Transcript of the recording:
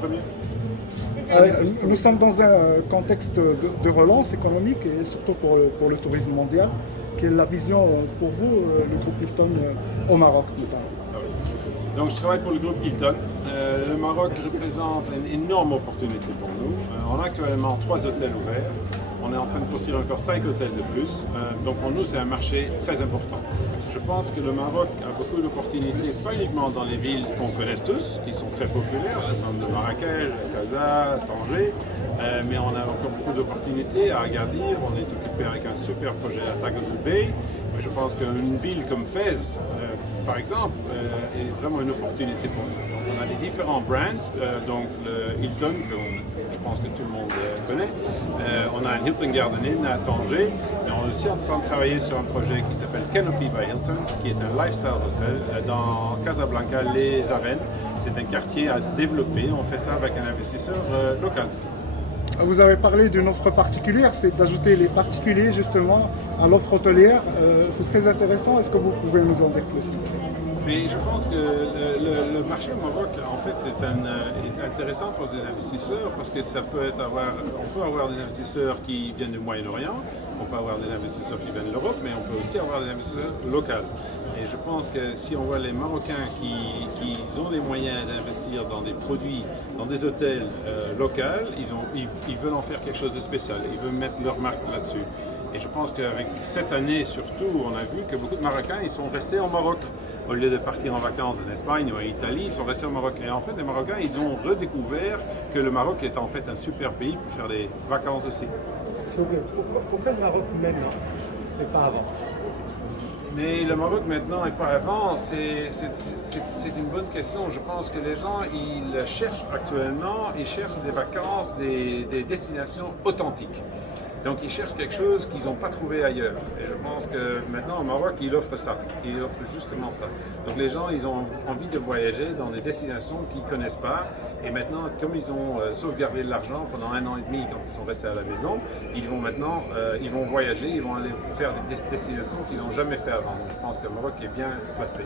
premier. Nous sommes dans un contexte de relance économique et surtout pour le tourisme mondial. Quelle est la vision pour vous, le groupe Hilton, au Maroc notamment? Ah oui. Donc je travaille pour le groupe Hilton. Le Maroc représente une énorme opportunité pour nous. On a actuellement 3 hôtels ouverts. On est en train de construire encore 5 hôtels de plus. Donc pour nous, c'est un marché très important. Je pense que le Maroc a beaucoup d'opportunités, pas uniquement dans les villes qu'on connaît tous, qui sont très populaires, comme de Marrakech, Casa, Tanger, mais on a encore beaucoup d'opportunités à Agadir. On est occupé avec un super projet à Tagazout Bay. Je pense qu'une ville comme Fès, par exemple, est vraiment une opportunité pour nous. Donc, on a des différents brands, donc le Hilton, que je pense que tout le monde connaît. On a un Hilton Garden Inn à Tanger, et on est aussi en train de travailler sur un projet qui s'appelle Canopy by Hilton, qui est un lifestyle hotel dans Casablanca, les Arènes. C'est un quartier à développer. On fait ça avec un investisseur local. Vous avez parlé d'une offre particulière, c'est d'ajouter les particuliers justement à l'offre hôtelière. C'est très intéressant, est-ce que vous pouvez nous en dire plus? Mais je pense que le marché au Maroc, en fait, est intéressant pour des investisseurs parce que on peut avoir des investisseurs qui viennent du Moyen-Orient, on peut avoir des investisseurs qui viennent de l'Europe, mais on peut aussi avoir des investisseurs locaux. Et je pense que si on voit les Marocains qui ont les moyens d'investir dans des produits, dans des hôtels locaux, ils veulent en faire quelque chose de spécial, ils veulent mettre leur marque là-dessus. Et je pense qu'avec cette année surtout, on a vu que beaucoup de Marocains, ils sont restés au Maroc. Au lieu de partir en vacances en Espagne ou en Italie, ils sont restés au Maroc. Et en fait, les Marocains, ils ont redécouvert que le Maroc est en fait un super pays pour faire des vacances aussi. Pourquoi le Maroc maintenant et pas avant? Mais le Maroc maintenant et pas avant, c'est une bonne question. Je pense que les gens, ils cherchent actuellement, ils cherchent des vacances, des destinations authentiques. Donc ils cherchent quelque chose qu'ils n'ont pas trouvé ailleurs. Et je pense que maintenant au Maroc, il offre ça. Il offre justement ça. Donc les gens, ils ont envie de voyager dans des destinations qu'ils ne connaissent pas. Et maintenant, comme ils ont sauvegardé de l'argent pendant 1 an et demi quand ils sont restés à la maison, ils vont maintenant ils vont voyager, ils vont aller faire des destinations qu'ils n'ont jamais fait avant. Donc je pense que le Maroc est bien placé.